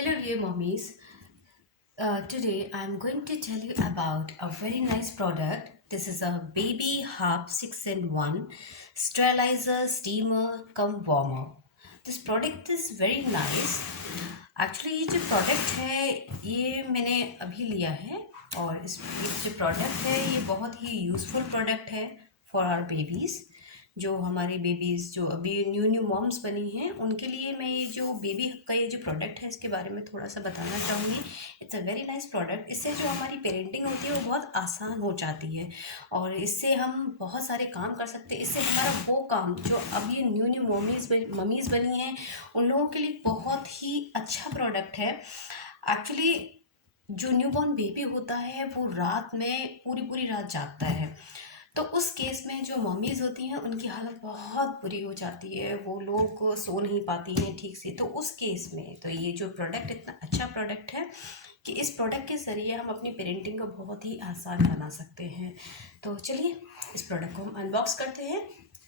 Hello, dear mummies. Today I'm going to tell you about a very nice product. This is a Baby Hub 6 in 1 sterilizer, steamer, cum warmer. This product is very nice. Actually, ये जो product है ये मैंने अभी लिया है और इस जो प्रोडक्ट है ये बहुत ही यूज़फुल प्रोडक्ट है फॉर आवर बेबीज़। जो हमारी बेबीज़ जो अभी न्यू न्यू मॉम्स बनी हैं उनके लिए मैं ये जो बेबी का ये जो प्रोडक्ट है इसके बारे में थोड़ा सा बताना चाहूँगी। It's a very nice product. इससे जो हमारी पेरेंटिंग होती है वो बहुत आसान हो जाती है और इससे हम बहुत सारे काम कर सकते हैं। इससे हमारा वो काम जो अभी न्यू न्यू मम्मीज़ बनी हैं उन लोगों के लिए बहुत ही अच्छा प्रोडक्ट है। एक्चुअली जो न्यूबॉर्न बेबी होता है वो रात में पूरी पूरी रात जागता है, तो उस केस में जो मम्मीज़ होती हैं उनकी हालत बहुत बुरी हो जाती है, वो लोग सो नहीं पाती हैं ठीक से। तो उस केस में तो ये जो प्रोडक्ट इतना अच्छा प्रोडक्ट है कि इस प्रोडक्ट के ज़रिए हम अपनी पेरेंटिंग को बहुत ही आसान बना सकते हैं। तो चलिए इस प्रोडक्ट को हम अनबॉक्स करते हैं।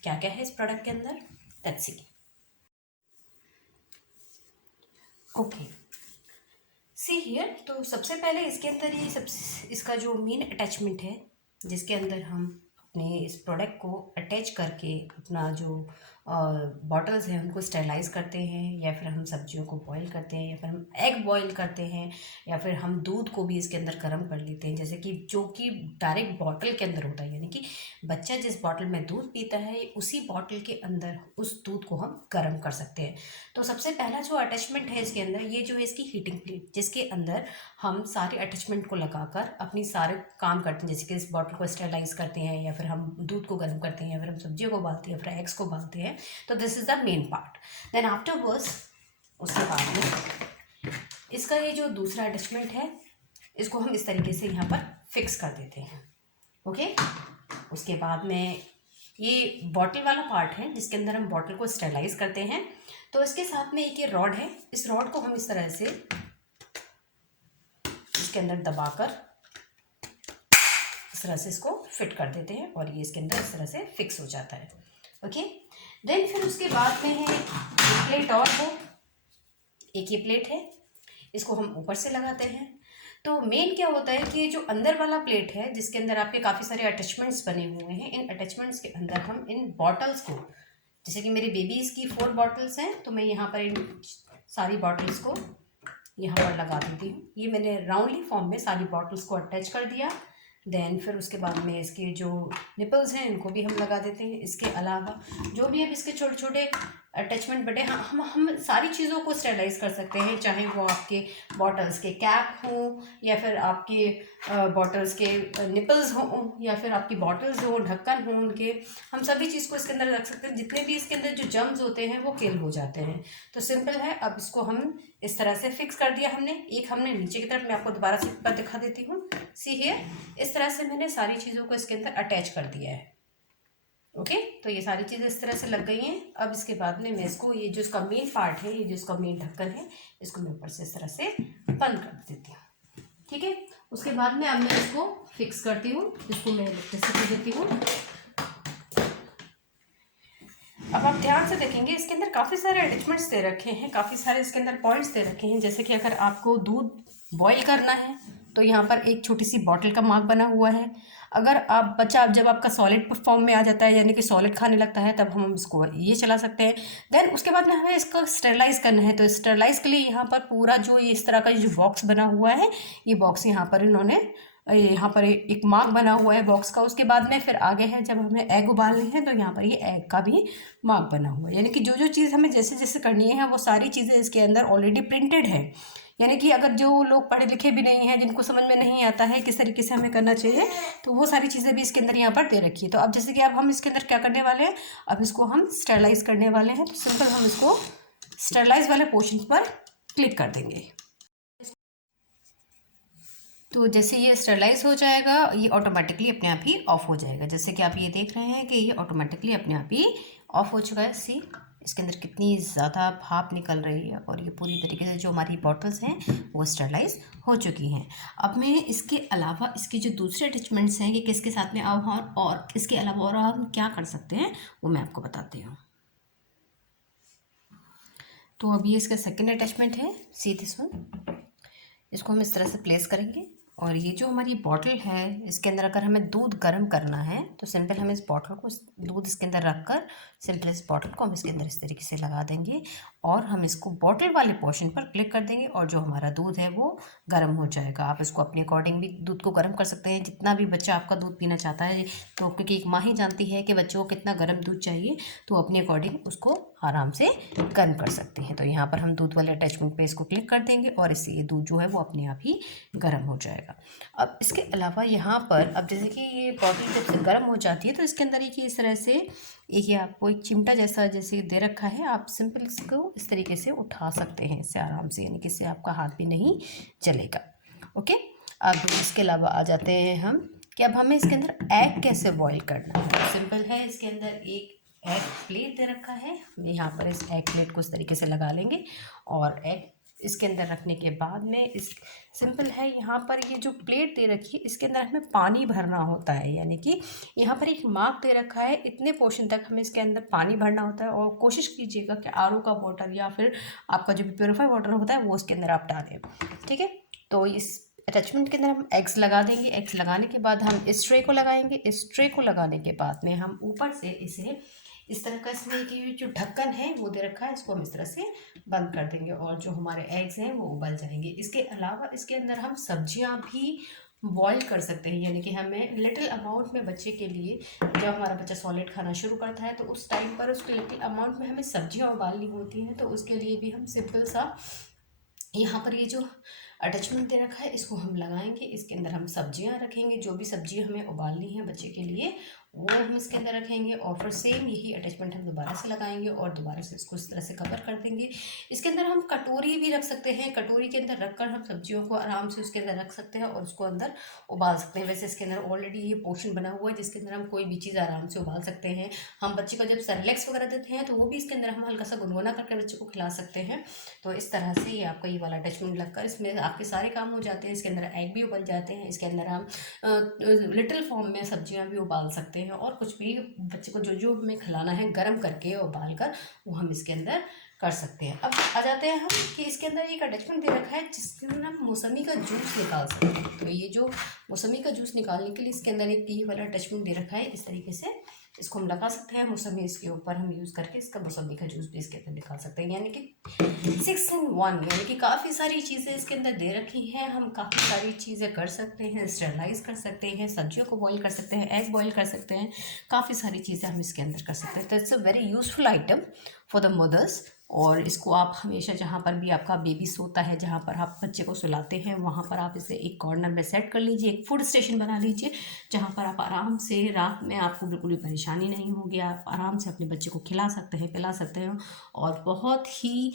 क्या क्या है इस प्रोडक्ट के अंदर, let's see. Okay, see here. तो सबसे पहले इसके अंदर ये सब इसका जो मेन अटैचमेंट है जिसके अंदर हम अपने इस प्रोडक्ट को अटैच करके अपना जो बॉटल्स हैं उनको स्टेरलाइज करते हैं, या फिर हम सब्जियों को बॉईल करते हैं, या फिर हम एग बॉईल करते हैं, या फिर हम दूध को भी इसके अंदर गर्म कर लेते हैं, जैसे कि जो कि डायरेक्ट बॉटल के अंदर होता है। यानी कि बच्चा जिस बॉटल में दूध पीता है उसी बॉटल के अंदर उस दूध को हम गर्म कर सकते हैं। तो सबसे पहला जो अटैचमेंट है इसके अंदर ये जो है इसकी हीटिंग प्लेट, जिसके अंदर हम सारे अटैचमेंट को लगाकर अपनी सारे काम करते हैं, जैसे कि इस बॉटल को स्टेरलाइज करते हैं, या फिर हम दूध को गर्म करते हैं, या फिर हम सब्जियों को उबालते हैं, फिर एग्स को उबालते हैं। तो this is the main part. Then afterwards उसके बाद में इसका ये जो दूसरा अटैचमेंट है इसको हम इस तरीके से यहाँ पर फिक्स कर देते हैं। ओके, उसके बाद में ये बॉटल वाला पार्ट है जिसके अंदर हम बॉटल को स्टेरलाइज करते हैं। तो इसके साथ में एक ये रॉड है, इस रॉड को हम इस तरह से इसके अंदर दबाकर इस तरह से इसको फिट कर देते हैं और ये इसके अंदर इस तरह से फिक्स हो जाता है। ओके, देन फिर उसके बाद में है एक प्लेट और है, एक ये प्लेट है, इसको हम ऊपर से लगाते हैं। तो मेन क्या होता है कि ये जो अंदर वाला प्लेट है जिसके अंदर आपके काफ़ी सारे अटैचमेंट्स बने हुए हैं, इन अटैचमेंट्स के अंदर हम इन बॉटल्स को, जैसे कि मेरी बेबीज़ की 4 बॉटल्स हैं तो मैं यहाँ पर इन सारी बॉटल्स को यहाँ पर लगा देती हूँ। ये मैंने राउंडली फॉर्म में सारी बॉटल्स को अटैच कर दिया। देन फिर उसके बाद में इसके जो निपल्स हैं इनको भी हम लगा देते हैं। इसके अलावा जो भी अब इसके छोटे छोटे अटैचमेंट बटे, हाँ, हम सारी चीज़ों को स्टेरलाइज कर सकते हैं, चाहे वो आपके बॉटल्स के कैप हों, या फिर आपके बॉटल्स के निपल्स हों, या फिर आपकी बॉटल्स हों, ढक्कन हों उनके, हम सभी चीज़ को इसके अंदर रख सकते हैं। जितने भी इसके अंदर जो जर्म्स होते हैं वो किल हो जाते हैं। तो सिंपल है। अब इसको हम इस तरह से फिक्स कर दिया हमने। एक हमने नीचे की तरफ, मैं आपको दोबारा से पर दिखा देती हूँ। सी हियर, इस तरह से मैंने सारी चीज़ों को इसके अंदर अटैच कर दिया है। ओके, तो ये सारी चीज़ें इस तरह से लग गई हैं। अब इसके बाद में मैं इसको, ये जो इसका मेन पार्ट है, ये जो इसका मेन ढक्कन है, इसको मैं ऊपर से इस तरह से बंद कर देती हूँ। ठीक है, उसके बाद में अब मैं इसको फिक्स करती हूँ, इसको मैं इलेक्ट्रिसिटी देती हूँ। अब आप ध्यान से देखेंगे इसके अंदर काफ़ी सारे अटैचमेंट्स दे रखे हैं, काफ़ी सारे इसके अंदर पॉइंट्स दे रखे हैं। जैसे कि अगर आपको दूध बॉईल करना है तो यहाँ पर एक छोटी सी बॉटल का मार्क बना हुआ है। अगर आप बच्चा जब आपका सॉलिड फॉर्म में आ जाता है, यानी कि सॉलिड खाने लगता है, तब हम इसको ये चला सकते हैं। देन उसके बाद में हमें इसको स्टेरलाइज करना है, तो स्टेरलाइज के लिए यहाँ पर पूरा जो ये इस तरह का जो बॉक्स बना हुआ है, ये बॉक्स यहाँ पर इन्होंने यहाँ पर एक मार्क बना हुआ है बॉक्स का। उसके बाद में फिर आगे है, जब हमें एग उबालने हैं तो यहाँ पर ये एग का भी मार्क बना हुआ है। यानी कि जो जो चीज़ हमें जैसे जैसे करनी है वो सारी चीज़ें इसके अंदर ऑलरेडी प्रिंटेड है। यानी कि अगर जो लोग पढ़े लिखे भी नहीं हैं, जिनको समझ में नहीं आता है किस तरीके से हमें करना चाहिए, तो वो सारी चीज़ें भी इसके अंदर यहाँ पर दे रखी है। तो अब जैसे कि अब हम इसके अंदर क्या करने वाले हैं, अब इसको हम स्टेरलाइज करने वाले हैं। तो सिंपल हम इसको स्टेरलाइज वाले पोर्शन पर क्लिक कर देंगे। तो जैसे ये स्टेरलाइज हो जाएगा, ये ऑटोमेटिकली अपने आप ही ऑफ हो जाएगा। जैसे कि आप ये देख रहे हैं कि ये ऑटोमेटिकली अपने आप ही ऑफ हो चुका है। सी, इसके अंदर कितनी ज़्यादा भाप निकल रही है और ये पूरी तरीके से जो हमारी बॉटल्स हैं वो स्टेरलाइज हो चुकी हैं। अब मैं इसके अलावा इसके जो दूसरे अटैचमेंट्स हैं कि किसके साथ में अब हम, और इसके अलावा और हम क्या कर सकते हैं वो मैं आपको बताती हूँ। तो अभी इसका सेकेंड अटैचमेंट है, सी दिस वन। इसको हम इस तरह से प्लेस करेंगे और ये जो हमारी बॉटल है इसके अंदर अगर हमें दूध गर्म करना है तो सिंपल हम इस बॉटल को, दूध इसके अंदर रख कर सिंपल इस बॉटल को हम इसके अंदर इस तरीके से लगा देंगे और हम इसको बॉटल वाले पोर्शन पर क्लिक कर देंगे और जो हमारा दूध है वो गर्म हो जाएगा। आप इसको अपने अकॉर्डिंग भी दूध को गर्म कर सकते हैं, जितना भी बच्चा आपका दूध पीना चाहता है, तो क्योंकि एक माँ ही जानती है कि बच्चों को कितना गर्म दूध चाहिए, तो अपने अकॉर्डिंग उसको आराम से गर्म कर सकते हैं। तो यहाँ पर हम दूध वाले अटैचमेंट पे इसको क्लिक कर देंगे और इससे ये दूध जो है वो अपने आप ही गर्म हो जाएगा। अब इसके अलावा यहाँ पर अब जैसे कि ये बॉटल जब से गर्म हो जाती है तो इसके अंदर एक इस तरह से एक ये आपको एक चिमटा जैसा जैसे दे रखा है, आप सिंपल इसको इस तरीके से उठा सकते हैं इससे आराम से, यानी कि इससे आपका हाथ भी नहीं जलेगा। ओके, अब इसके अलावा आ जाते हैं हम कि अब हमें इसके अंदर एग कैसे बॉईल करना है। तो सिंपल है, इसके अंदर एक एग प्लेट दे रखा है, हम यहाँ पर इस एग प्लेट को इस तरीके से लगा लेंगे और एग इसके अंदर रखने के बाद में इस सिंपल है यहाँ पर ये जो प्लेट दे रखी है इसके अंदर हमें पानी भरना होता है, यानी कि यहाँ पर एक मार्क दे रखा है, इतने पोर्शन तक हमें इसके अंदर पानी भरना होता है और कोशिश कीजिएगा कि आरओ का वाटर या फिर आपका जो भी प्योरीफाई वाटर होता है वो इसके अंदर आप डालें। ठीक है, तो इस अटैचमेंट के अंदर हम एग्स लगा देंगे। एग्स लगाने के बाद हम इस ट्रे को लगाएंगे। इस ट्रे को लगाने के बाद में हम ऊपर से इसे इस तरह का, इसमें कि जो ढक्कन है वो दे रखा है, इसको हम इस तरह से बंद कर देंगे और जो हमारे एग्स हैं वो उबल जाएंगे। इसके अलावा इसके अंदर हम सब्जियां भी बॉईल कर सकते हैं, यानी कि हमें लिटिल अमाउंट में बच्चे के लिए, जब हमारा बच्चा सॉलिड खाना शुरू करता है तो उस टाइम पर उसके लिटिल अमाउंट में हमें सब्जियां उबालनी होती हैं, तो उसके लिए भी हम सिंपल सा यहाँ पर ये जो अटैचमेंट दे रखा है इसको हम लगाएंगे। इसके अंदर हम सब्जियां रखेंगे, जो भी सब्जियां हमें उबालनी है बच्चे के लिए वो हम इसके अंदर रखेंगे और फिर सेम यही अटैचमेंट हम दोबारा से लगाएंगे और दोबारा से इसको इस तरह से कवर कर देंगे। इसके अंदर हम कटोरी भी रख सकते हैं, कटोरी के अंदर रखकर हम सब्जियों को आराम से उसके अंदर रख सकते हैं और उसको अंदर उबाल सकते हैं। वैसे इसके अंदर ऑलरेडी ये पोर्शन बना हुआ है जिसके अंदर हम कोई भी चीज़ आराम से उबाल सकते हैं। हम बच्चे को जब सेरेलैक्स वगैरह देते हैं तो वो भी इसके अंदर हम हल्का सा गुनगुना करके बच्चे को खिला सकते हैं। तो इस तरह से ये आपका ये वाला अटैचमेंट लगकर इसमें आपके सारे काम हो जाते हैं। इसके अंदर एग भी उबल जाते हैं, इसके अंदर हम लिटिल फॉर्म में सब्जियां भी उबाल सकते हैं और कुछ भी बच्चे को जो जो हमें खिलाना है गर्म करके उबाल कर वो हम इसके अंदर कर सकते हैं। अब आ जाते हैं हम कि इसके अंदर एक अटैचमेंट दे रखा है जिसके अंदर हम मौसमी का जूस निकाल सकते हैं। तो ये जो मौसमी का जूस निकालने के लिए इसके अंदर एक ये वाला अटैचमेंट दे रखा है, इस तरीके से इसको हम लगा सकते हैं। मौसमी इसके ऊपर हम यूज़ करके इसका मौसमी का जूस भी इसके अंदर निकाल सकते हैं, यानी कि 6 in 1, यानी कि काफ़ी सारी चीज़ें इसके अंदर दे रखी हैं। हम काफ़ी सारी चीज़ें कर सकते हैं, स्टेरलाइज कर सकते हैं, सब्जियों को बॉईल कर सकते हैं, एग बॉईल कर सकते हैं, काफ़ी सारी चीज़ें हम इसके अंदर कर सकते हैं। तो it's a very useful item for the mothers. और इसको आप हमेशा जहाँ पर भी आपका बेबी सोता है, जहाँ पर आप बच्चे को सुलाते हैं, वहाँ पर आप इसे एक कॉर्नर में सेट कर लीजिए, एक फूड स्टेशन बना लीजिए जहाँ पर आप आराम से रात में आपको बिल्कुल भी परेशानी नहीं होगी, आप आराम से अपने बच्चे को खिला सकते हैं, पिला सकते हैं और बहुत ही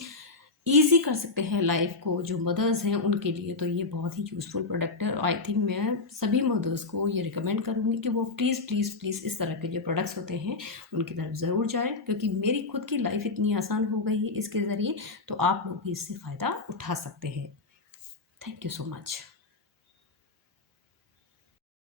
ईजी कर सकते हैं लाइफ को जो मदर्स हैं उनके लिए। तो ये बहुत ही यूज़फुल प्रोडक्ट है और आई थिंक मैं सभी मदर्स को ये रिकमेंड करूँगी कि वो प्लीज़ प्लीज़ प्लीज़ इस तरह के जो प्रोडक्ट्स होते हैं उनकी तरफ ज़रूर जाएं, क्योंकि मेरी खुद की लाइफ इतनी आसान हो गई है इसके ज़रिए, तो आप लोग भी इससे फ़ायदा उठा सकते हैं। Thank you so much.